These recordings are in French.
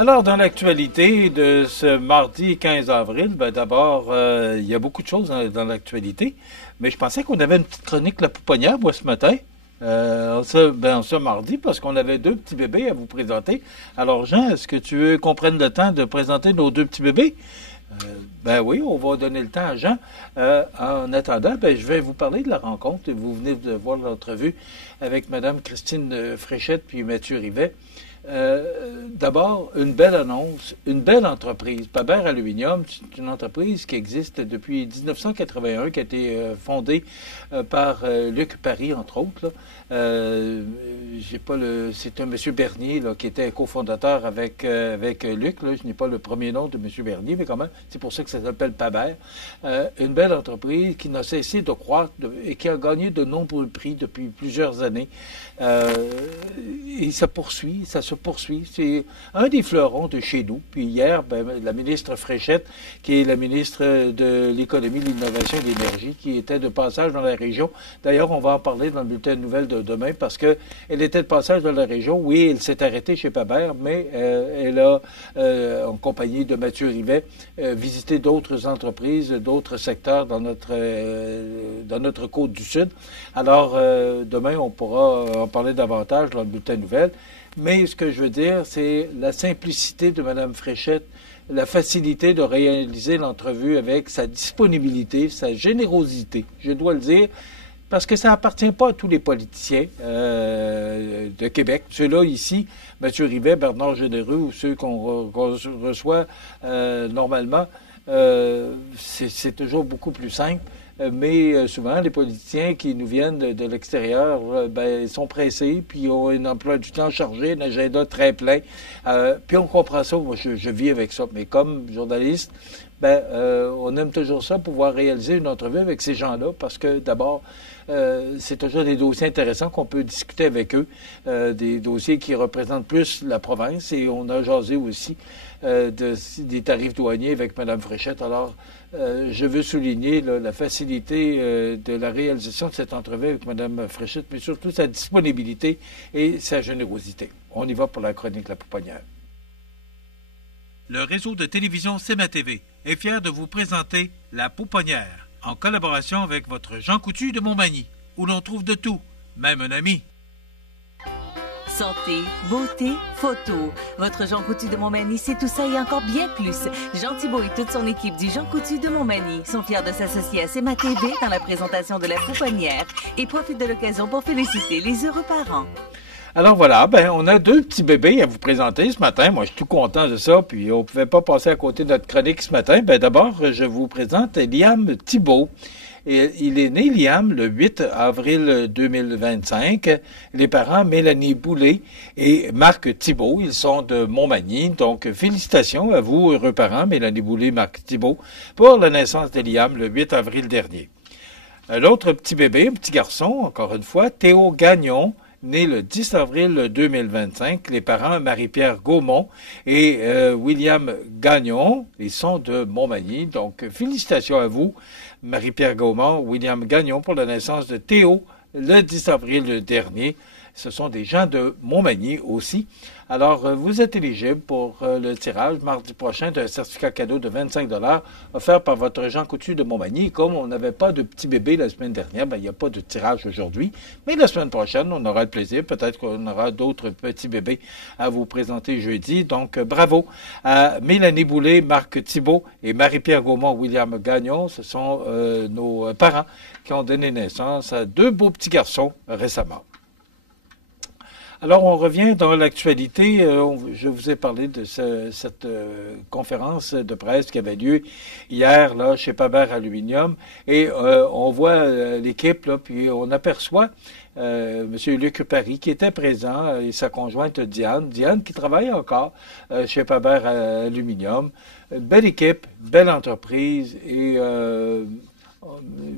Alors, dans l'actualité de ce mardi 15 avril, d'abord, il y a beaucoup de choses dans l'actualité, mais je pensais qu'on avait une petite chronique La Pouponnière, moi, ce matin, ce mardi, parce qu'on avait deux petits bébés à vous présenter. Alors, Jean, est-ce que tu veux qu'on prenne le temps de présenter nos deux petits bébés? Ben oui, on va donner le temps à Jean. En attendant, je vais vous parler de la rencontre. Vous venez de voir l'entrevue avec Mme Christine Fréchette puis Mathieu Rivet. D'abord, une belle annonce, une belle entreprise. Pabert Aluminium, c'est une entreprise qui existe depuis 1981, qui a été fondée par Luc Paris, entre autres. Là. C'est un monsieur Bernier là, qui était cofondateur avec Luc. Là. Je n'ai pas le premier nom de monsieur Bernier, mais quand même, c'est pour ça que ça s'appelle Pabert. Une belle entreprise qui n'a cessé de croître et qui a gagné de nombreux prix depuis plusieurs années. Et ça se poursuit. C'est un des fleurons de chez nous. Puis hier, la ministre Fréchette, qui est la ministre de l'Économie, de l'Innovation et de l'Énergie, qui était de passage dans la région. D'ailleurs, on va en parler dans le bulletin de nouvelles de demain parce qu'elle était de passage dans la région. Oui, elle s'est arrêtée chez Pabert, mais elle a, en compagnie de Mathieu Rivet, visité d'autres entreprises, d'autres secteurs dans notre côte du Sud. Alors, demain, on pourra en parler davantage dans le bulletin de nouvelles. Mais ce que je veux dire, c'est la simplicité de Mme Fréchette, la facilité de réaliser l'entrevue avec sa disponibilité, sa générosité, je dois le dire, parce que ça n'appartient pas à tous les politiciens de Québec. Ceux-là ici, M. Rivet, Bernard Généreux ou ceux qu'on reçoit normalement, c'est toujours beaucoup plus simple. Mais souvent, les politiciens qui nous viennent de l'extérieur, ils sont pressés, puis ont un emploi du temps chargé, un agenda très plein. Puis on comprend ça. Moi, je vis avec ça. Mais comme journaliste, on aime toujours ça, pouvoir réaliser une entrevue avec ces gens-là, parce que d'abord, c'est toujours des dossiers intéressants qu'on peut discuter avec eux, des dossiers qui représentent plus la province. Et on a jasé aussi des tarifs douaniers avec Mme Fréchette. Alors, je veux souligner la facilité de la réalisation de cette entrevue avec Mme Fréchette, mais surtout sa disponibilité et sa générosité. On y va pour la chronique La Pouponnière. Le réseau de télévision CMA TV est fier de vous présenter La Pouponnière, en collaboration avec votre Jean Coutu de Montmagny, où l'on trouve de tout, même un ami. Santé, beauté, photo. Votre Jean Coutu de Montmagny, c'est tout ça et encore bien plus. Jean Thibault et toute son équipe du Jean Coutu de Montmagny sont fiers de s'associer à CMA TV dans la présentation de La Pouponnière et profitent de l'occasion pour féliciter les heureux parents. Alors voilà, on a deux petits bébés à vous présenter ce matin. Moi, je suis tout content de ça, puis on ne pouvait pas passer à côté de notre chronique ce matin. D'abord, je vous présente Liam Thibault. Et il est né, Liam, le 8 avril 2025. Les parents, Mélanie Boulay et Marc Thibault, ils sont de Montmagny. Donc, félicitations à vous, heureux parents, Mélanie Boulay, Marc Thibault, pour la naissance de Liam le 8 avril dernier. L'autre petit bébé, un petit garçon, encore une fois, Théo Gagnon, né le 10 avril 2025. Les parents, Marie-Pierre Gaumont et William Gagnon, ils sont de Montmagny. Donc, félicitations à vous, Marie-Pierre Gaumont, William Gagnon, pour la naissance de Théo le 10 avril dernier. Ce sont des gens de Montmagny aussi. Alors, vous êtes éligible pour le tirage mardi prochain d'un certificat cadeau de 25 $ offert par votre Jean Coutu de Montmagny. Comme on n'avait pas de petit bébé la semaine dernière, il n'y a pas de tirage aujourd'hui. Mais la semaine prochaine, on aura le plaisir. Peut-être qu'on aura d'autres petits bébés à vous présenter jeudi. Donc, bravo à Mélanie Boulay, Marc Thibault et Marie-Pierre Gaumont, William Gagnon. Ce sont nos parents qui ont donné naissance à deux beaux petits garçons récemment. Alors, on revient dans l'actualité. Je vous ai parlé de cette conférence de presse qui avait lieu hier là chez Pabert Aluminium. Et on voit l'équipe, là, puis on aperçoit M. Luc Paris qui était présent et sa conjointe Diane. Diane qui travaille encore chez Pabert Aluminium. Belle équipe, belle entreprise et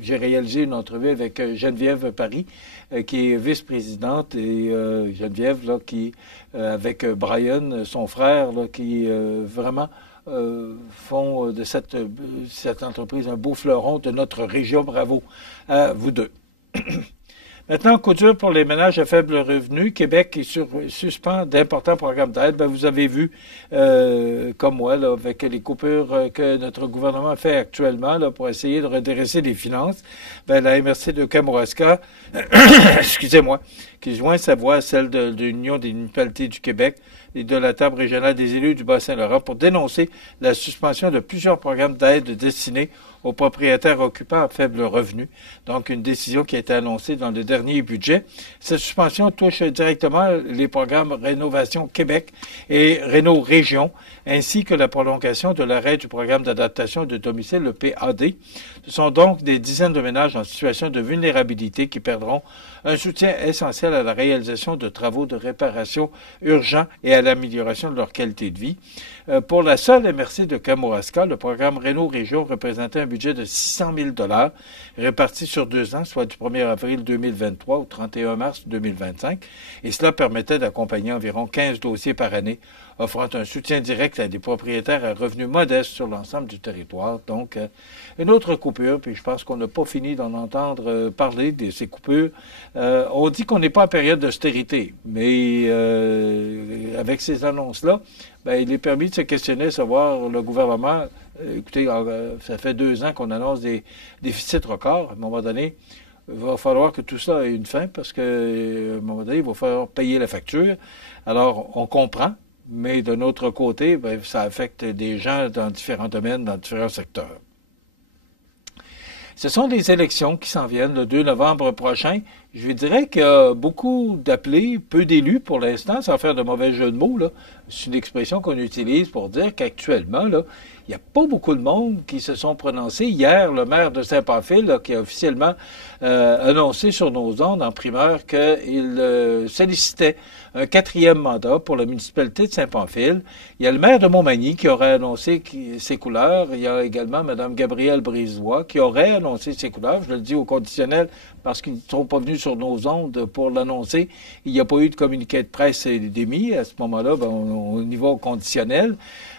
j'ai réalisé une entrevue avec Geneviève Paris, qui est vice-présidente, et Geneviève, là, qui, avec Brian, son frère, là, qui vraiment font de cette entreprise un beau fleuron de notre région. Bravo à vous deux. Maintenant, coup dur pour les ménages à faible revenu. Québec qui suspend d'importants programmes d'aide. Ben, vous avez vu, comme moi, là, avec les coupures que notre gouvernement fait actuellement là, pour essayer de redresser les finances, ben, la MRC de Kamouraska, excusez-moi, qui joint sa voix à celle de l'Union des municipalités du Québec et de la table régionale des élus du Bas-Saint-Laurent pour dénoncer la suspension de plusieurs programmes d'aide destinés aux propriétaires occupants à faible revenu. Donc, une décision qui a été annoncée dans le dernier budget. Cette suspension touche directement les programmes Rénovation Québec et Réno Région, ainsi que la prolongation de l'arrêt du programme d'adaptation de domicile, le PAD. Ce sont donc des dizaines de ménages en situation de vulnérabilité qui perdront un soutien essentiel à la réalisation de travaux de réparation urgents et à l'amélioration de leur qualité de vie. Pour la seule MRC de Kamouraska, le programme Réno Région représentait un budget de 600 000 $ répartis sur 2 ans, soit du 1er avril 2023 au 31 mars 2025. Et cela permettait d'accompagner environ 15 dossiers par année, offrant un soutien direct à des propriétaires à revenus modestes sur l'ensemble du territoire. Donc, une autre coupure, puis je pense qu'on n'a pas fini d'en entendre parler de ces coupures. On dit qu'on n'est pas en période d'austérité, mais avec ces annonces-là, ben, il est permis de se questionner, savoir le gouvernement. Écoutez, ça fait 2 ans qu'on annonce des déficits records. À un moment donné, il va falloir que tout ça ait une fin parce qu'à un moment donné, il va falloir payer la facture. Alors, on comprend, mais de notre côté, ben, ça affecte des gens dans différents domaines, dans différents secteurs. Ce sont des élections qui s'en viennent le 2 novembre prochain. Je dirais qu'il y a beaucoup d'appelés, peu d'élus pour l'instant, sans faire de mauvais jeu de mots, là. C'est une expression qu'on utilise pour dire qu'actuellement, là, il n'y a pas beaucoup de monde qui se sont prononcés. Hier, le maire de Saint-Pamphile, là, qui a officiellement annoncé sur nos ondes en primeur qu'il sollicitait un 4e mandat pour la municipalité de Saint-Pamphile. Il y a le maire de Montmagny qui aurait annoncé ses couleurs. Il y a également Mme Gabrielle Brisebois qui aurait annoncé ses couleurs. Je le dis au conditionnel parce qu'ils ne sont pas venus sur nos ondes pour l'annoncer. Il n'y a pas eu de communiqué de presse d'émis. À ce moment-là, ben, on y va au conditionnel.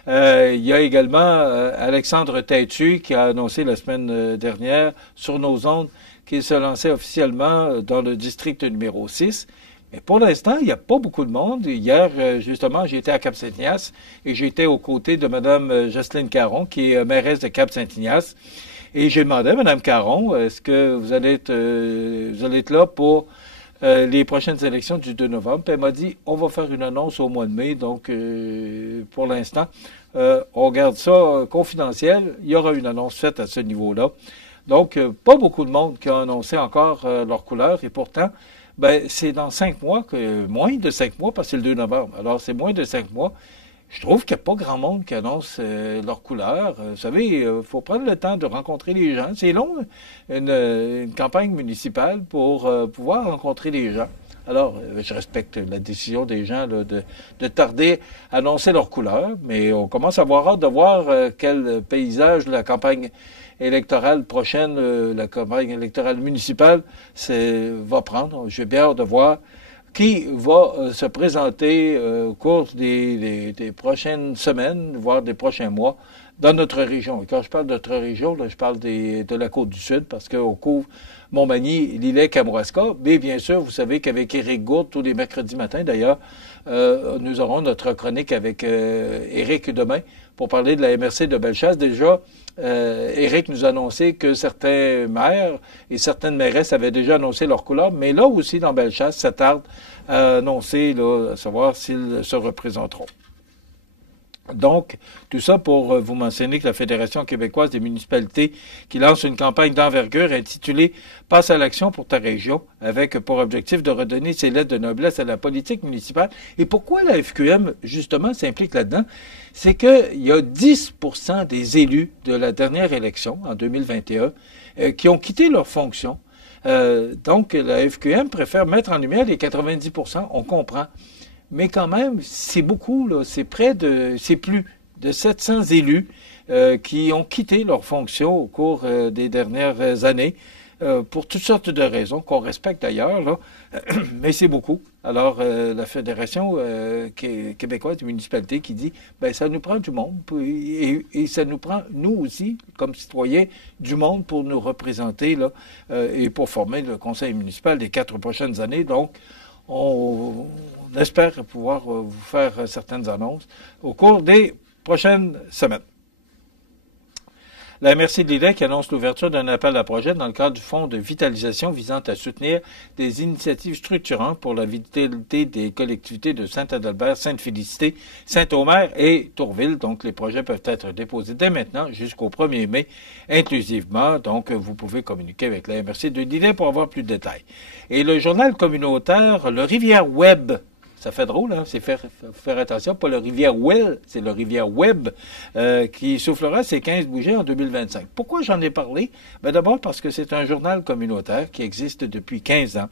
Il y a également Alexandre Têtu qui a annoncé la semaine dernière sur nos ondes qu'il se lançait officiellement dans le district numéro 6. Mais pour l'instant, il n'y a pas beaucoup de monde. Hier, justement, j'étais à Cap-Saint-Ignace et j'étais aux côtés de Mme Jocelyne Caron, qui est mairesse de Cap-Saint-Ignace. Et j'ai demandé à Mme Caron, est-ce que vous allez être là pour les prochaines élections du 2 novembre? Puis elle m'a dit, on va faire une annonce au mois de mai. Donc, pour l'instant, on garde ça confidentiel. Il y aura une annonce faite à ce niveau-là. Donc, pas beaucoup de monde qui a annoncé encore leur couleur. Et pourtant, ben, c'est dans 5 mois, moins de 5 mois, parce que c'est le 2 novembre. Alors, c'est moins de 5 mois. Je trouve qu'il n'y a pas grand monde qui annonce leur couleur. Vous savez, il faut prendre le temps de rencontrer les gens. C'est long, une campagne municipale pour pouvoir rencontrer les gens. Alors, je respecte la décision des gens là, de tarder à annoncer leur couleur, mais on commence à avoir hâte de voir quel paysage la campagne électorale prochaine, la campagne électorale municipale, va prendre. J'ai bien hâte de voir qui va se présenter au cours des prochaines semaines, voire des prochains mois, dans notre région. Et quand je parle de notre région, là, je parle de la Côte-du-Sud, parce qu'on couvre Montmagny, Lillet, Kamouraska. Mais bien sûr, vous savez qu'avec Éric Gourde, tous les mercredis matins d'ailleurs, nous aurons notre chronique avec Éric demain pour parler de la MRC de Bellechasse. Déjà, Éric nous a annoncé que certains maires et certaines mairesses avaient déjà annoncé leur couleur, mais là aussi, dans Bellechasse, ça tarde à annoncer, là, à savoir s'ils se représenteront. Donc, tout ça pour vous mentionner que la Fédération québécoise des municipalités qui lance une campagne d'envergure intitulée « Passe à l'action pour ta région » avec pour objectif de redonner ses lettres de noblesse à la politique municipale. Et pourquoi la FQM, justement, s'implique là-dedans? C'est qu'il y a 10% des élus de la dernière élection, en 2021, qui ont quitté leur fonction. Donc, la FQM préfère mettre en lumière les 90%, on comprend. Mais quand même, c'est beaucoup, là. C'est plus de 700 élus qui ont quitté leur fonction au cours des dernières années. pour toutes sortes de raisons, qu'on respecte d'ailleurs, là, mais c'est beaucoup. Alors, la Fédération québécoise des municipalités qui dit, ben ça nous prend du monde, et ça nous prend, nous aussi, comme citoyens, du monde pour nous représenter, là, et pour former le conseil municipal des 4 prochaines années. Donc, on espère pouvoir vous faire certaines annonces au cours des prochaines semaines. La MRC de Lilley qui annonce l'ouverture d'un appel à projet dans le cadre du fonds de vitalisation visant à soutenir des initiatives structurantes pour la vitalité des collectivités de Saint-Adalbert, Sainte-Félicité, Saint-Omer et Tourville. Donc, les projets peuvent être déposés dès maintenant jusqu'au 1er mai inclusivement. Donc, vous pouvez communiquer avec la MRC de Lilley pour avoir plus de détails. Et le journal communautaire, le Rivière Web, ça fait drôle, hein? C'est faire attention, pas le Rivière Well, c'est le Rivière Web qui soufflera ses 15 bougies en 2025. Pourquoi j'en ai parlé? Ben d'abord parce que c'est un journal communautaire qui existe depuis 15 ans.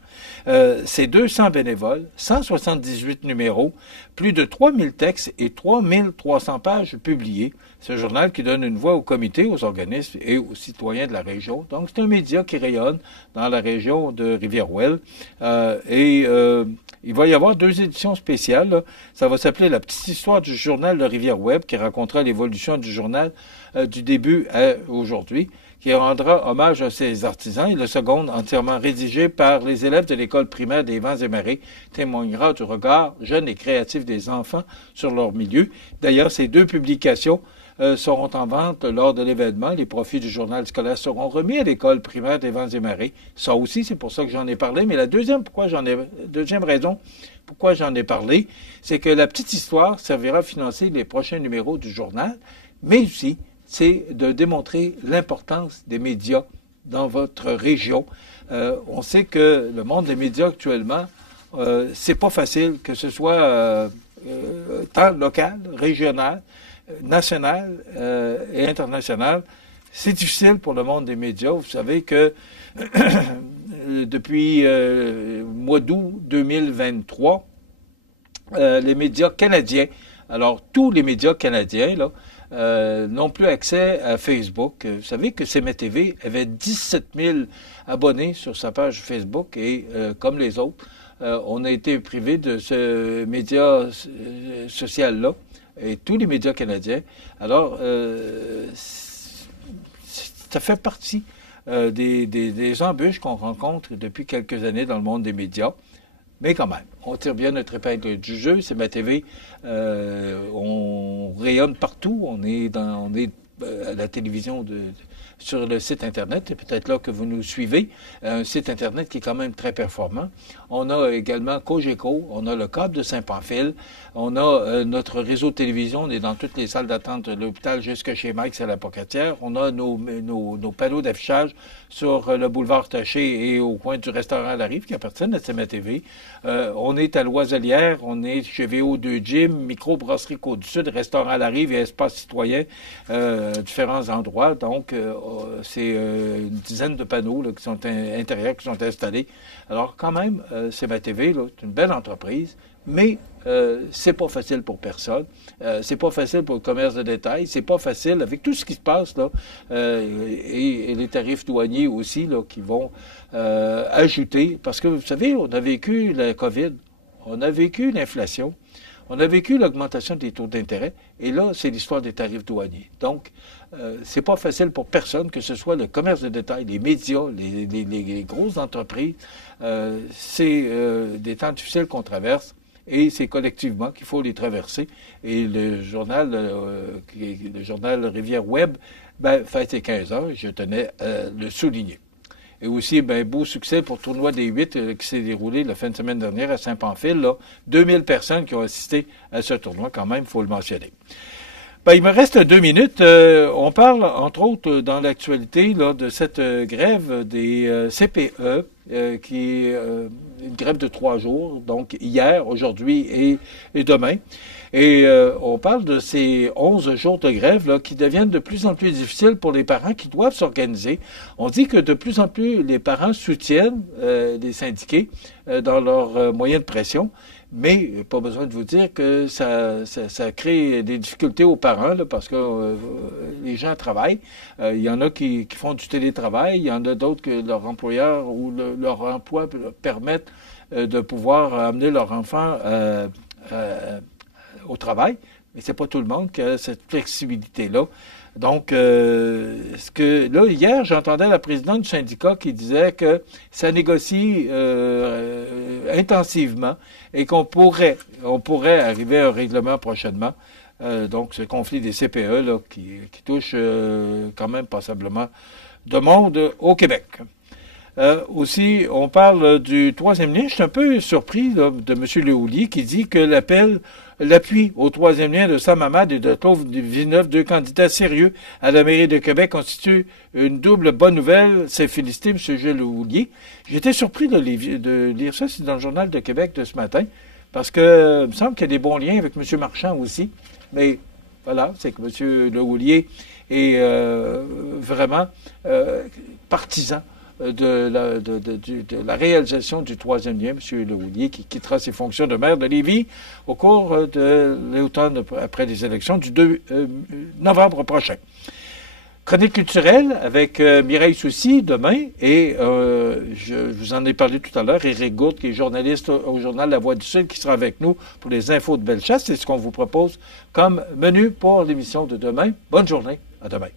C'est 200 bénévoles, 178 numéros, plus de 3000 textes et 3300 pages publiées. C'est un journal qui donne une voix aux comités, aux organismes et aux citoyens de la région. Donc, c'est un média qui rayonne dans la région de Rivière-Ouelle. Il va y avoir 2 éditions spéciales. Là. Ça va s'appeler La petite histoire du journal de Rivière-Web, qui racontera l'évolution du journal du début à aujourd'hui, qui rendra hommage à ses artisans. Et le second, entièrement rédigé par les élèves de l'école primaire des Vents et Marées, témoignera du regard jeune et créatif des enfants sur leur milieu. D'ailleurs, ces 2 publications seront en vente lors de l'événement. Les profits du journal scolaire seront remis à l'école primaire des Vents et Marées. Ça aussi, c'est pour ça que j'en ai parlé. Mais la deuxième raison pourquoi j'en ai parlé, c'est que la petite histoire servira à financer les prochains numéros du journal, mais aussi, c'est de démontrer l'importance des médias dans votre région. On sait que le monde des médias actuellement, c'est pas facile, que ce soit tant local, régional, national et international. C'est difficile pour le monde des médias. Vous savez que depuis mois d'août 2023, les médias canadiens, alors tous les médias canadiens, là, n'ont plus accès à Facebook. Vous savez que CMA-TV avait 17 000 abonnés sur sa page Facebook et comme les autres, on a été privé de ce média social-là. Et tous les médias canadiens. Alors, ça fait partie des embûches qu'on rencontre depuis quelques années dans le monde des médias. Mais quand même, on tire bien notre épingle du jeu. C'est ma TV. On rayonne partout. On est à la télévision sur le site Internet. C'est peut-être là que vous nous suivez. Un site Internet qui est quand même très performant. On a également Cogeco. On a le câble de Saint-Pamphile. On a notre réseau de télévision. On est dans toutes les salles d'attente de l'hôpital jusque chez Mike à la Pocatière. On a nos panneaux d'affichage sur le boulevard Taché et au coin du restaurant à la Rive qui appartiennent à CMA-TV. On est à Loiselière. On est chez VO2 Gym, Micro-Brasserie Côte-du-Sud, restaurant à la Rive et espace citoyen, différents endroits. Donc, c'est une dizaine de panneaux là, qui sont intérieurs, qui sont installés. Alors, quand même, CMA-TV, c'est une belle entreprise, mais c'est pas facile pour personne. C'est pas facile pour le commerce de détail. C'est pas facile avec tout ce qui se passe là et les tarifs douaniers aussi là qui vont ajouter. Parce que vous savez, on a vécu la COVID, on a vécu l'inflation, on a vécu l'augmentation des taux d'intérêt. Et là, c'est l'histoire des tarifs douaniers. Donc, c'est pas facile pour personne, que ce soit le commerce de détail, les médias, les grosses entreprises. C'est des temps difficiles qu'on traverse. Et c'est collectivement qu'il faut les traverser. Et le journal Rivière Web, fait ses 15 ans, je tenais à le souligner. Et aussi, beau succès pour le tournoi des 8 qui s'est déroulé la fin de semaine dernière à Saint-Pamphile. Là, 2000 personnes qui ont assisté à ce tournoi, quand même, il faut le mentionner. Il me reste 2 minutes. On parle, entre autres, dans l'actualité là, de cette grève des CPE, qui est une grève de 3 jours, donc hier, aujourd'hui et demain. Et on parle de ces 11 jours de grève là, qui deviennent de plus en plus difficiles pour les parents qui doivent s'organiser. On dit que de plus en plus les parents soutiennent les syndiqués dans leurs moyens de pression. Mais pas besoin de vous dire que ça crée des difficultés aux parents là, parce que les gens travaillent. Il y en a qui font du télétravail, il y en a d'autres que leur employeur ou leur emploi permettent de pouvoir amener leur enfant au travail. Mais c'est pas tout le monde qui a cette flexibilité-là. Donc, là, hier, j'entendais la présidente du syndicat qui disait que ça négocie intensivement et qu'on pourrait arriver à un règlement prochainement. Donc, ce conflit des CPE là, qui touche quand même passablement de monde au Québec. Aussi, on parle du troisième lien. Je suis un peu surpris là, de M. Lehoulier qui dit que l'appui au troisième lien de Sam Hamad et de Claude Villeneuve, deux candidats sérieux à la mairie de Québec, constitue une double bonne nouvelle. C'est félicité, M. Gilles Lehoulier. J'étais surpris de lire ça, c'est dans le Journal de Québec de ce matin, parce que il me semble qu'il y a des bons liens avec M. Marchand aussi. Mais voilà, c'est que M. Lehoulier est vraiment partisan de la réalisation du troisième lien, M. Lehoulier, qui quittera ses fonctions de maire de Lévis au cours de l'automne après les élections du 2 novembre prochain. Chronique culturelle avec Mireille Soucy demain et je vous en ai parlé tout à l'heure, Éric Gourde, qui est journaliste au journal La Voix du Sud, qui sera avec nous pour les infos de Bellechasse. C'est ce qu'on vous propose comme menu pour l'émission de demain. Bonne journée, à demain.